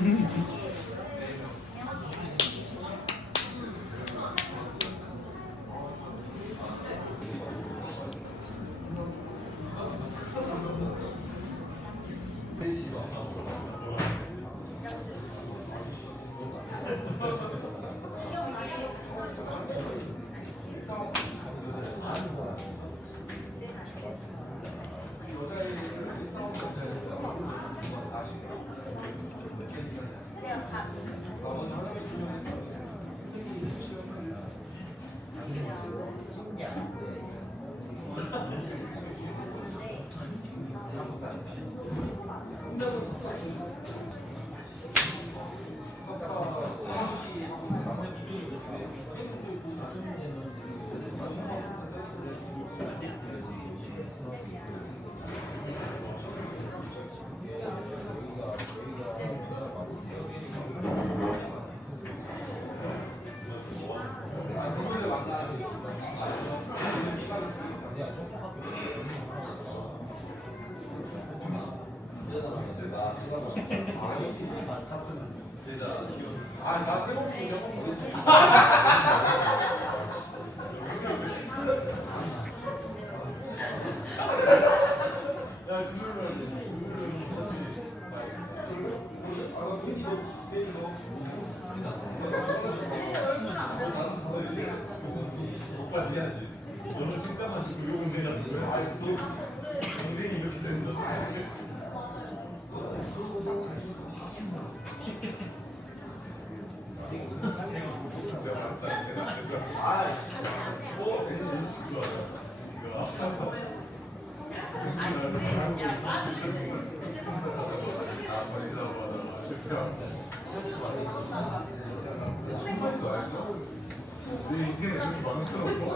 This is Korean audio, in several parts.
Mm-hmm. 아, 근데 이게 이렇게 망스럽고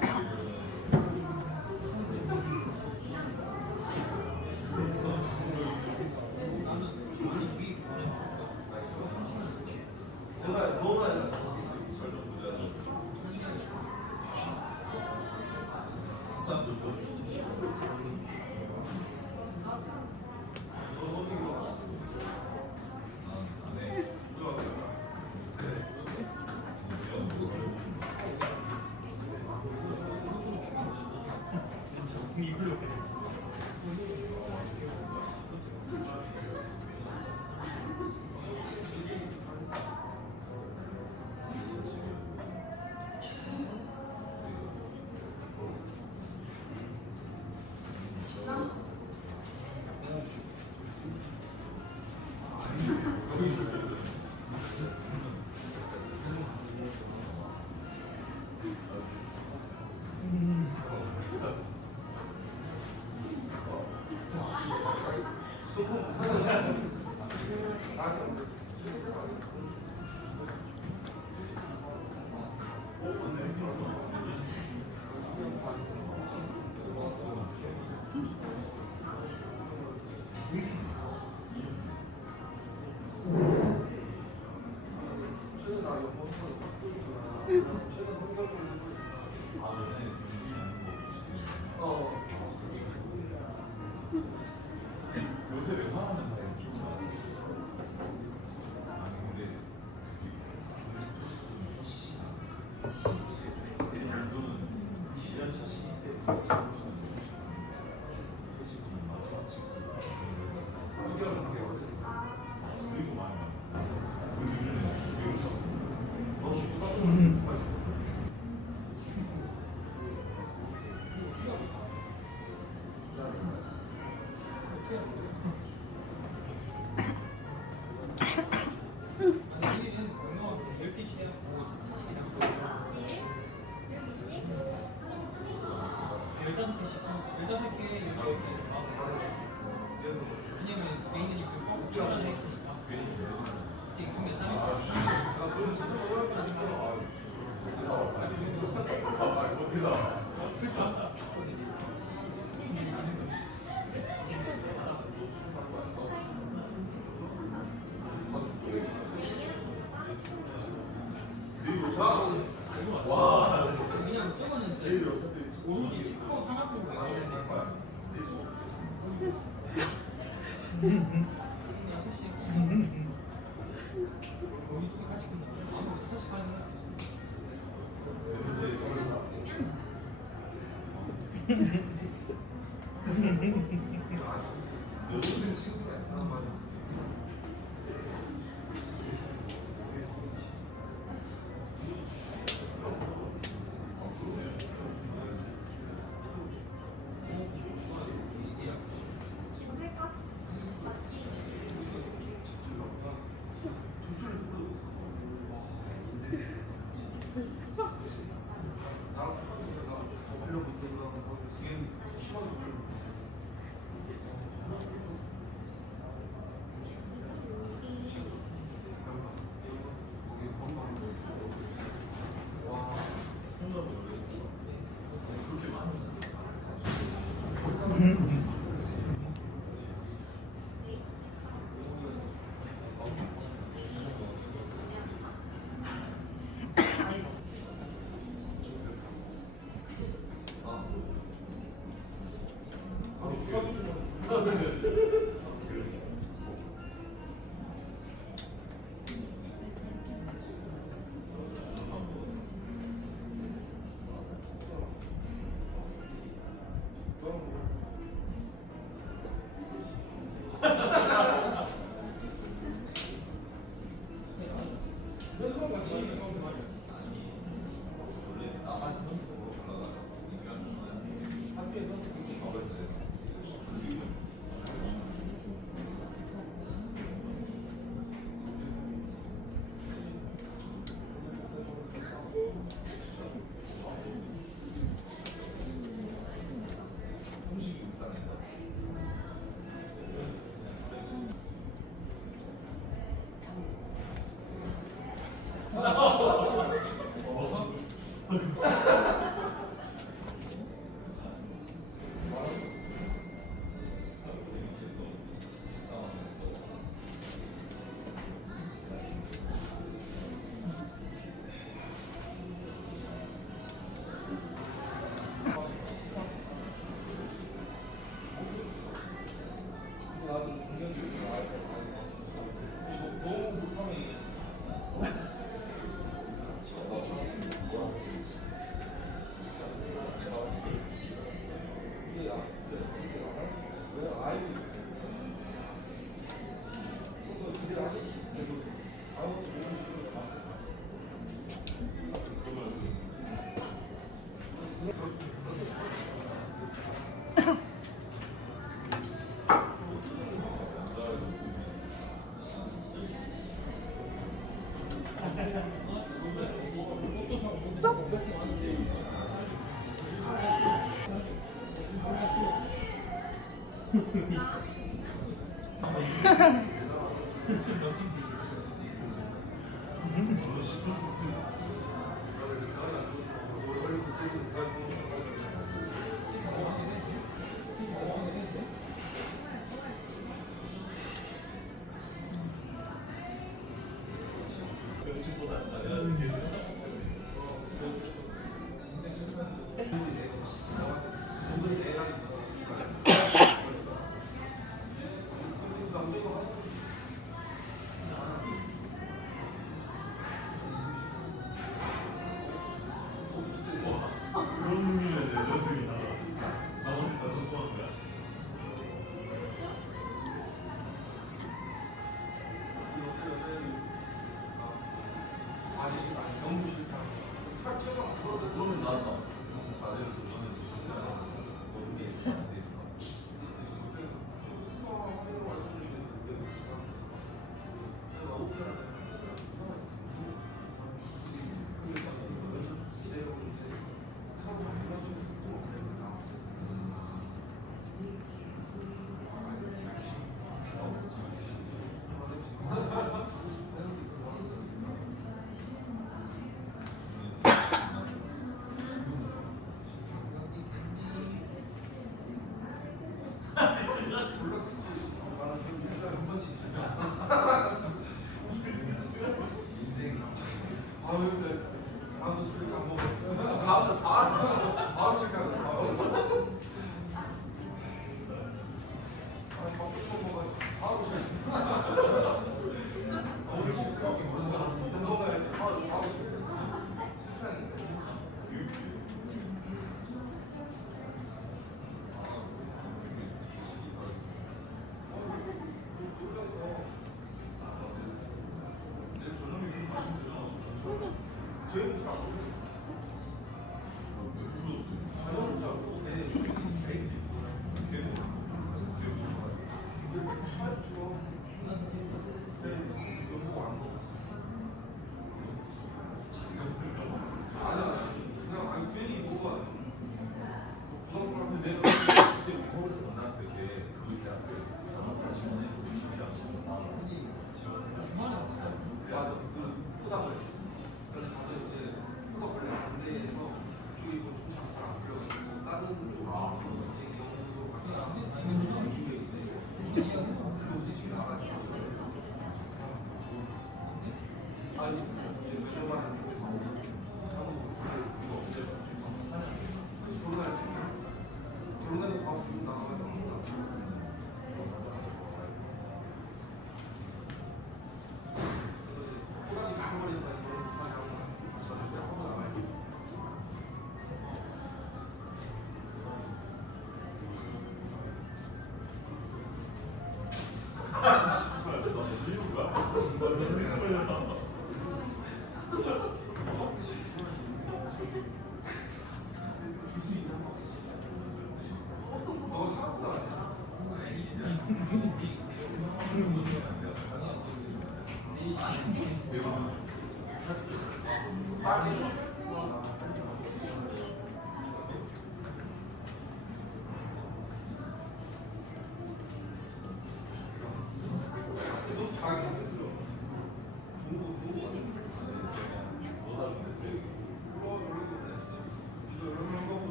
Come on. 그냥 저거는 오로지 체크아웃 하나 보고 있어야 되는 되죠.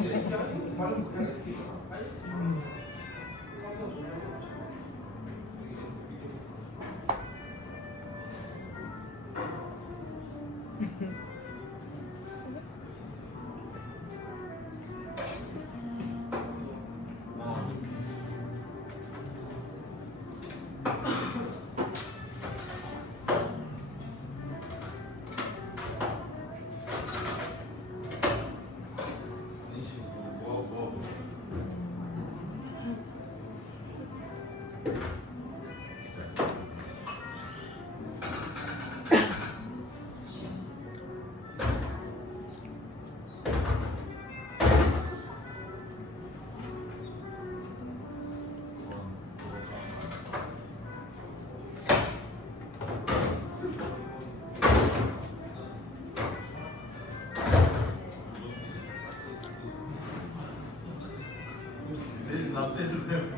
Ben de eski halim, Teşekkür ederim.